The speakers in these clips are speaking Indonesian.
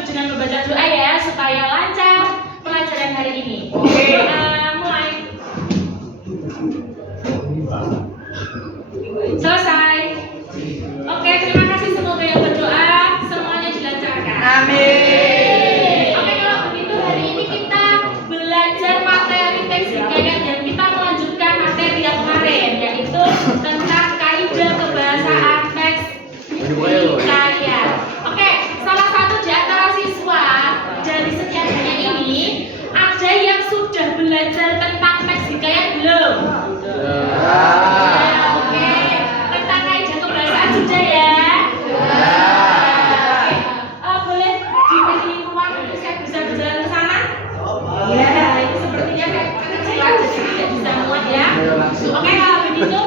dulu dengan membaca doa ya supaya lancar pelajaran hari ini. Mulai. Selesai. Oke, terima kasih semoga yang berdoa semuanya dilancarkan. Amin. Oke, kalau begitu hari ini kita belajar materi teks hikayat dan kita melanjutkan materi yang kemarin yaitu tentang kaidah kebahasaan teks hikayat. Oke, salah satu di antara siswa dari sekian banyak ini ada yang sudah belajar tentang teks hikayat belum? Oke, tentang kaidah kebahasaan sudah ya? Boleh diberi ruang untuk saya bisa berjalan ke sana? Ya, ini sepertinya saya kekecilan jadi tidak bisa muat ya. Oke, kalau begitu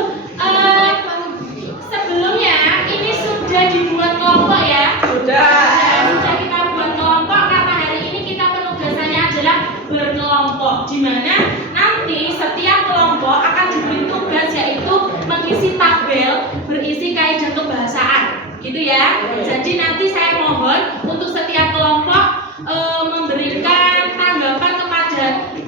sebelumnya ini sudah dibuat kelompok ya? Sudah kita buat kelompok karena hari ini kita penugasannya adalah berkelompok, di mana nanti setiap kelompok akan diberi tugas yaitu mengisi tabel berisi kaidah kebahasaan, gitu ya. Jadi nanti saya mohon untuk setiap kelompok memberikan tanggapan kepada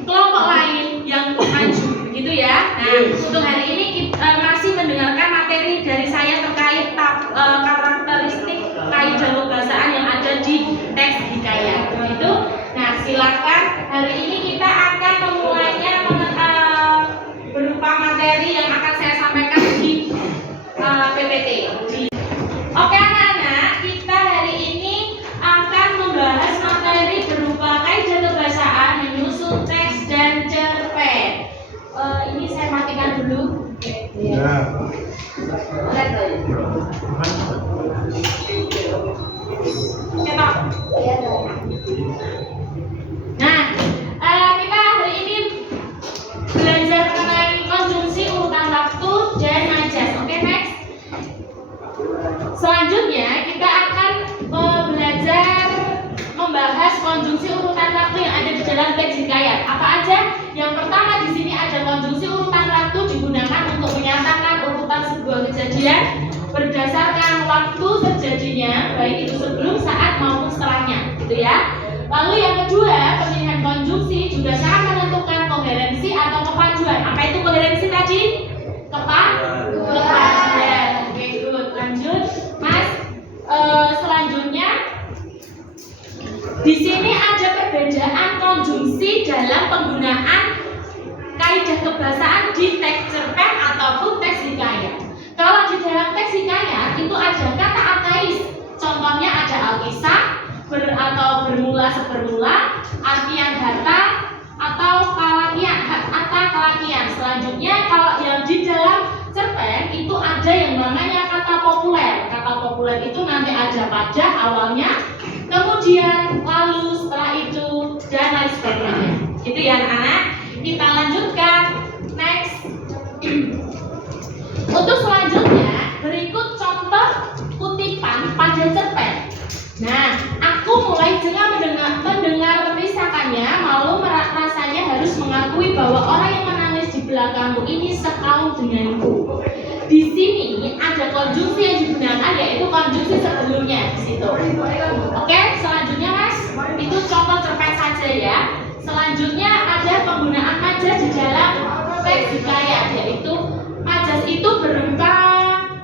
kelompok lain yang maju, gitu ya. Nah, untuk hari ini kita masih mendengarkan materi dari saya terkait karakteristik kaidah kebahasaan yang ada di teks hikayat. Begitu. Nah, silakan hari ini kita akan memulainya berupa materi yang akan saya sampaikan di PPT. Oke anak-anak, kita hari ini akan membahas materi berupa kaidah kebahasaan menyusun teks dan cerpen. Ini saya matikan dulu. Nah, kita hari ini belajar mengenai konjungsi urutan waktu dan majas. Oke, next. Selanjutnya kita akan belajar membahas konjungsi urutan waktu yang ada di dalam teks hikayat. Apa aja? Yang pertama di sini ada konjungsi urutan waktu digunakan untuk menyatakan urutan sebuah kejadian berdasarkan waktu terjadinya, baik itu sebelum, saat maupun setelahnya, gitu ya. Lalu yang kedua, pemilihan konjungsi juga sangat menentukan koherensi atau kepaduan. Apa itu koherensi tadi? Kepaduan. Oke, good. Lanjut, Mas. Selanjutnya, di sini ada perbedaan konjungsi dalam penggunaan kaidah kebahasaan di teks cerpen ataupun teks hikayat. Kalau di dalam teks hikayat itu ada kata arkais. Contohnya ada alkisah, atau bermula sebermula, artian data, atau kalakian. Selanjutnya kalau yang di dalam cerpen itu ada yang namanya kata populer. Kata populer itu nanti ada pada awalnya, kemudian lalu setelah itu dan lain sebagainya. Gitu ya anak-anak. Kita lanjutkan. Next. Untuk selanjutnya berikut contoh kutipan pada cerpen. Nah, aku mulai jengah mendengar risakannya, malu rasanya harus mengakui bahwa orang yang menangis di belakangku ini sekaum denganku. Di sini ada konjungsi yang digunakan yaitu konjungsi sebelumnya di situ. Oke, selanjutnya Mas, itu contoh cerpen saja ya. Selanjutnya ada penggunaan majas di dalam teks hikayat, yaitu majas itu berupa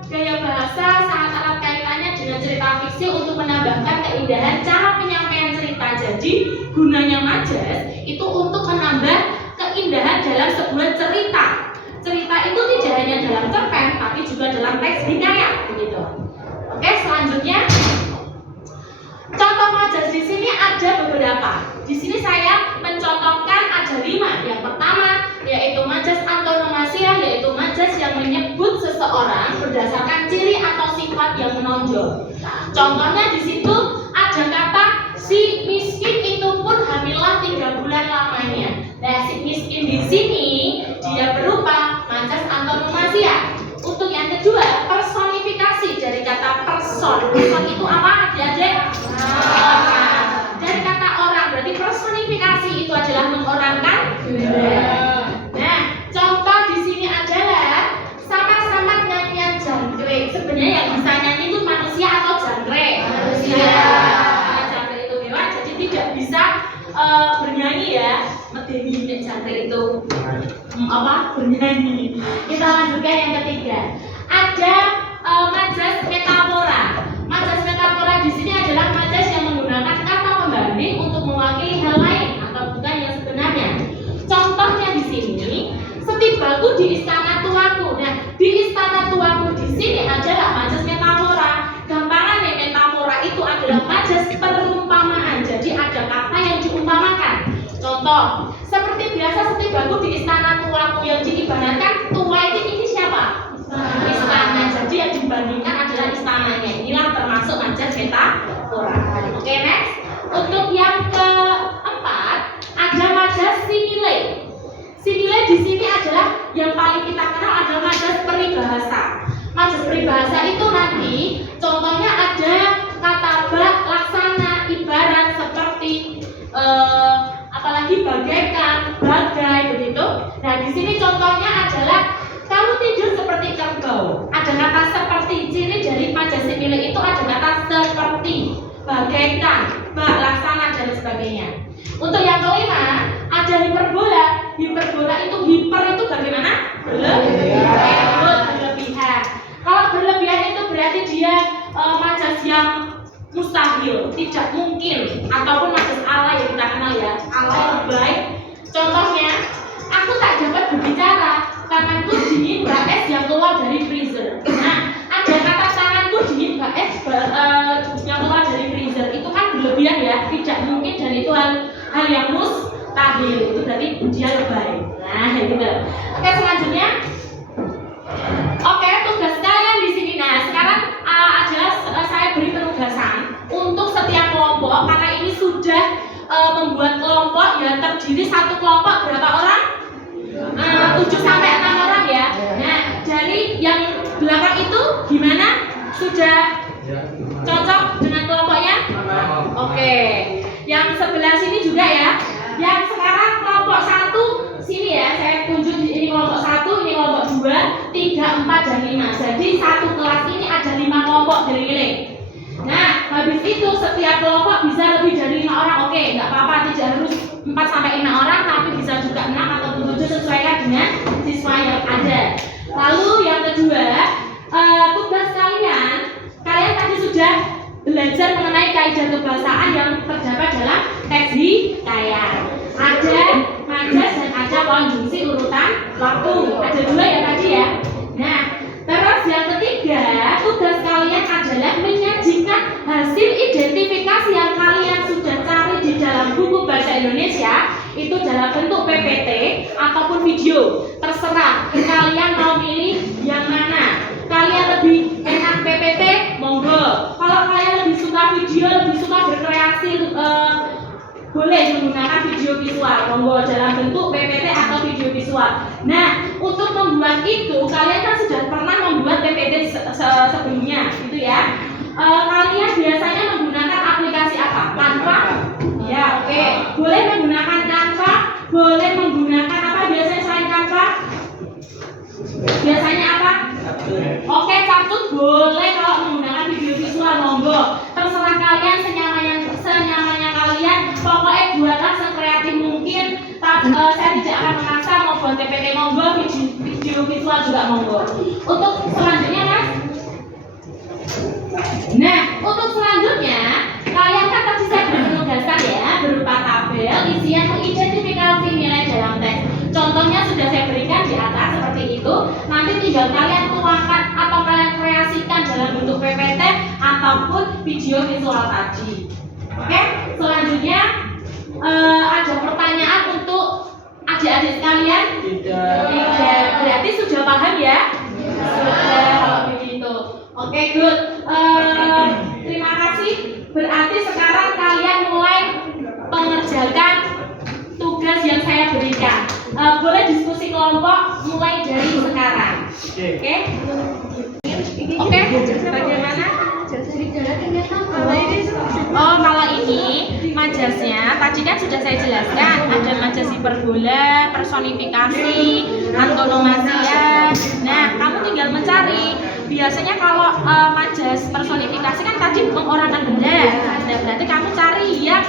gaya bahasa saat erat kaitannya dengan cerita fiksi untuk menambahkan keindahan cara penyampaian cerita. Jadi gunanya majas itu untuk menambah keindahan dalam sebuah cerita. Cerita itu tidak hanya dalam cerpen, tapi juga dalam teks hikayat, begitu. Oke, selanjutnya contoh majas di sini ada beberapa. Di sini saya mencontohkan ada 5. Yang pertama yaitu majas antonomasia, yaitu majas yang menyebut seseorang berdasarkan ciri atau sifat yang menonjol. Contohnya di situ ada kata si miskin itu pun hamillah 3 bulan lamanya. Nah, si miskin di sini dia berupa majas antonomasia. Untuk yang kedua, personifikasi dari kata person. Person itu apa? Adik-adik? Dari kata orang, berarti personifikasi itu adalah mengorangkan. Nah, contoh di sini adalah sama-sama nyanyian jangkrik. Sebenarnya yang bisa nyanyi itu manusia atau jangkrik? Manusia. Jangkrik itu hewan Dewi Nek Jantri itu bernyanyi. Kita lanjutkan yang ketiga. Ada majas metafora. Majas metafora di sini adalah majas yang menggunakan kata pembanding untuk mewakili hal lain atau bukan yang sebenarnya. Contohnya di sini, setibaku di istana tuaku. Nah, di istana tuaku di sini adalah majas metafora. Gampangannya metafora itu adalah majas perumpamaan. Jadi ada kata yang diumpamakan. Contoh, seperti biasa setibaku di istana tuaku, yang diibaratkan tua ini siapa? Istana. Jadi yang dibandingkan adalah istananya. Inilah termasuk majas metafora. Oke, next. Untuk yang keempat, ada majas simile. Simile di sini adalah yang paling kita kenal adalah majas peribahasa. Majas peribahasa itu nanti contohnya ada kata bak, laksana, ibarat, seperti apalagi bagaikan, bagai, begitu. Nah, di sini contohnya adalah kamu tidur seperti kerbau. Ada kata seperti. Ciri dari majas simile itu ada kata seperti, bagaikan, bak, laksana, dan sebagainya. Untuk yang kelima, ada hiperbola. Hiperbola itu hiper itu bagaimana? Berlebihan. Kalau berlebihan itu berarti dia majas yang mustahil, tidak mungkin, ataupun majas alay yang kita kenal ya, alay lebay. Contohnya, aku tak dapat berbicara, tanganku dingin mbak es yang keluar dari freezer. Nah, ada kata tanganku dingin mbak es yang keluar dari freezer, itu kan berlebihan ya, tidak mungkin, dan itu hal yang mustahil, itu berarti dia lebay. Nah, gitu. Oke, selanjutnya. Oke, tugas kalian di sini. Nah, sekarang adalah saya beri penugasan untuk setiap kelompok, karena ini sudah membuat kelompok yang terdiri satu kelompok berapa orang? 7 sampai 6 orang ya. Nah, dari yang belakang itu gimana? Sudah cocok dengan kelompoknya? Oke. Yang sebelah sini juga ya. Yang sekarang kelompok 1 sini ya, saya tunjuk ini kelompok 1, ini kelompok 2, 3, 4, dan 5. Jadi satu kelas ini ada 5 kelompok giling-giling. Nah, habis itu setiap kelompok bisa lebih dari 5 orang. Oke, nggak apa-apa, tidak harus 4 sampai 5 orang, tapi bisa juga 6 atau 7, sesuaikan dengan siswa yang ada. Lalu yang kedua, tugas kalian tadi sudah belajar mengenai kaidah kebahasaan yang terdapat dalam teks hikayat. Ada majas dan ada konjungsi urutan waktu. Ada 2 ya tadi ya. Nah, terus yang ketiga, tugas kalian adalah menyajikan hasil identifikasi yang kalian sudah cari di dalam buku bahasa Indonesia, itu dalam bentuk PPT ataupun video. Terserah kalian mau pilih yang mana. Kalian lebih enak PPT, monggo. Kalau kalian lebih suka video, lebih suka berkreasi, boleh menggunakan video visual, monggo, dalam bentuk PPT atau video visual. Nah, untuk membuat itu, kalian kan sudah pernah membuat PPT sebelumnya, gitu ya. Kalian biasanya menggunakan aplikasi apa? Canva? Ya, oke. Boleh menggunakan Canva, boleh menggunakan apa biasanya selain Canva? Biasanya apa? Oke, Capcut boleh kalau menggunakan video visual, monggo. Terserah kalian senyamannya kalian. Pokoknya buatlah sekreatif mungkin. Saya tidak akan memaksa mau buat PPT, monggo, video visual juga monggo. Untuk selanjutnya, Mas. Nah, untuk selanjutnya, kalian kan tadi saya beri penugasan ya, berupa tabel isian mengidentifikasi nilai dalam teks. Contohnya sudah saya berikan di atas seperti itu. Nanti tinggal kalian tuangkan atau kalian kreasikan dalam bentuk PPT ataupun video visual tadi. Oke, selanjutnya ada pertanyaan untuk adik-adik sekalian? Tidak. Berarti sudah paham ya? Sudah, kalau begitu. Oke, good. Terima kasih. Berarti sekarang kalian mulai mengerjakan tugas yang saya berikan. Boleh diskusi kelompok mulai dari sekarang. Oke? Oke, bagaimana? Oh, kalau ini majasnya tadi kan sudah saya jelaskan, ada majas hiperbola, personifikasi, antonomasia. Nah, kamu tinggal mencari. Biasanya kalau majas personifikasi kan tadi mengorangkan benda. Nah, berarti kamu cari yang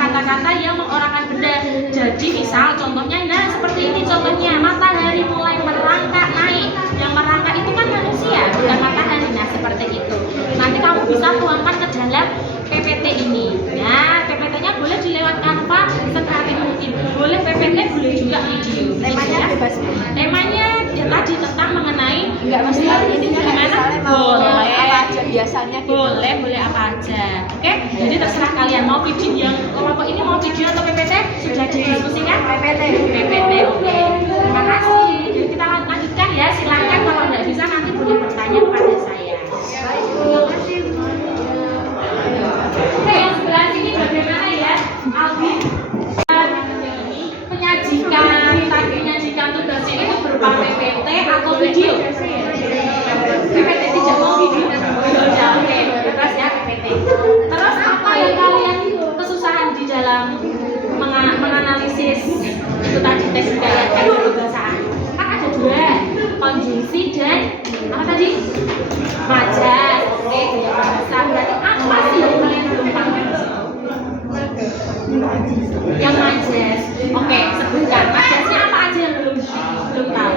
kata-kata yang mengorangkan benda. Jadi misal contohnya, nah seperti ini contohnya, matahari mulai merangkak naik. Yang merangkak itu kan manusia, bukan matahari. Nah seperti itu. Nanti kamu bisa tuangkan ke dalam PPT ini. Nah PPT-nya boleh dilewat Canva sekreatif mungkin. Boleh PPT, boleh juga video. Temanya bebas. Temanya ya tadi tentang mengenai Enggak mesti ini gimana? Boleh apa aja biasanya gitu. Boleh apa aja. Oke? Jadi terserah kalian mau video yang kelompok ini mau video atau PPT sudah didiskusikan? PPT. PPT. Oke. Terima kasih. Jadi kita lanjutkan ya. Silakan kalau nggak bisa nanti boleh bertanya kepada saya. Baik, terima kasih. Oke, yang sebelah sini bagaimana ya? Albi menyajikan tugas ini itu berupa PPT atau video? PPT tidak mau video. Ya, oke, bebas ya PPT. Terus apa yang kalian kesusahan di dalam menganalisis itu tadi tes budaya dan kebahasaan? Kan ada dua, konjungsi dan apa tadi? Majas. Oke, gaya bahasa. Berarti apa sih yang kalian belum paham di situ? Yang majas. Oke, sebutkan majasnya apa aja yang belum tahu.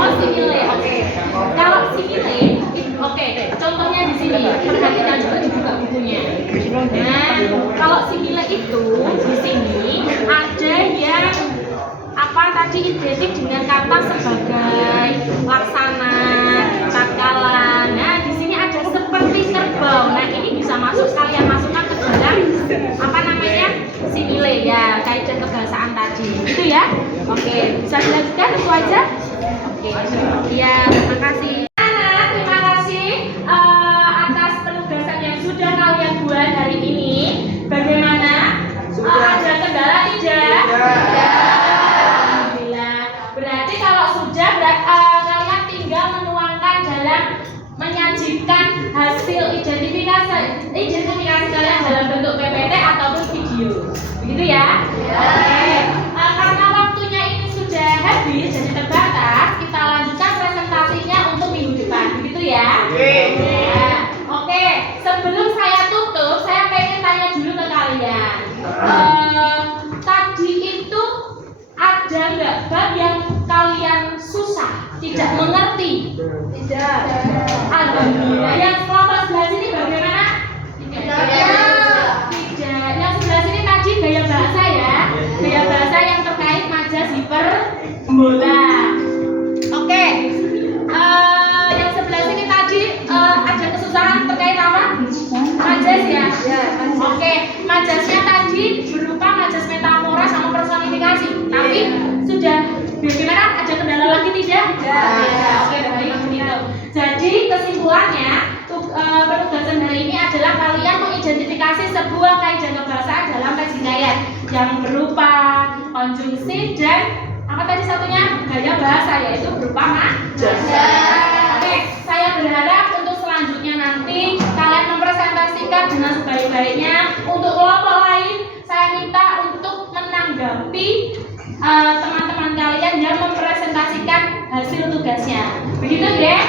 Oh, simile. Oke. Kalau simile, oke. Contohnya di sini. Perhatikan juga dibuka bukunya. Nah, kalau simile itu di sini ada yang apa tadi identik dengan kata sebagai, laksana, tatkala. Nah, di sini ada seperti kerbau. Nah, ini bisa masuk sekalian masukkan ke dalam apa namanya? Simile ya, kaidah kebahasaan tadi. Itu ya. Oke, bisa dilanjutkan itu aja. Oke. Ya, terima kasih. Terima kasih atas penugasan yang sudah kalian buat hari ini. Bagaimana? Ada kendala tidak? Berarti kalau sudah kalian tinggal menuangkan dalam menyajikan hasil identifikasi kalian dalam bentuk PPT ataupun video. Begitu ya? Oke. Karena waktunya ini sudah habis jadi terbatas, kita lanjutkan presentasinya untuk minggu depan. Begitu ya? Oke. Sebelum saya tutup, saya pengen tanya dulu ke kalian. Tadi itu ada nggak bab yang kalian susah, tidak mengerti? Tidak. Alhamdulillah. Yang kelompok sebelah sini bagaimana? Tidak. Yang sebelah sini tadi gaya bahasa ya, gaya bahasa yang terkait majas hiperbola. Oke. Yang sebelah sini tadi ada kesusahan terkait apa? Majas ya. Oke. Majasnya tadi berupa majas metafora sama personifikasi. Tapi sudah bagaimana? Ada kendala lagi tidak? Oke, baik begitu. Jadi kesimpulannya penugasan hari ini adalah kalian mengidentifikasi sebuah kaidah kebahasaan dalam teks hikayat yang berupa konjungsi dan apa tadi satunya? Gaya bahasa, yaitu berupa majas. Oke, saya berharap untuk selanjutnya nanti kalian mempresentasikan dengan sebaik-baiknya. Untuk kelompok lain saya minta untuk menanggapi teman-teman kalian yang mempresentasikan hasil tugasnya. Begitu ya?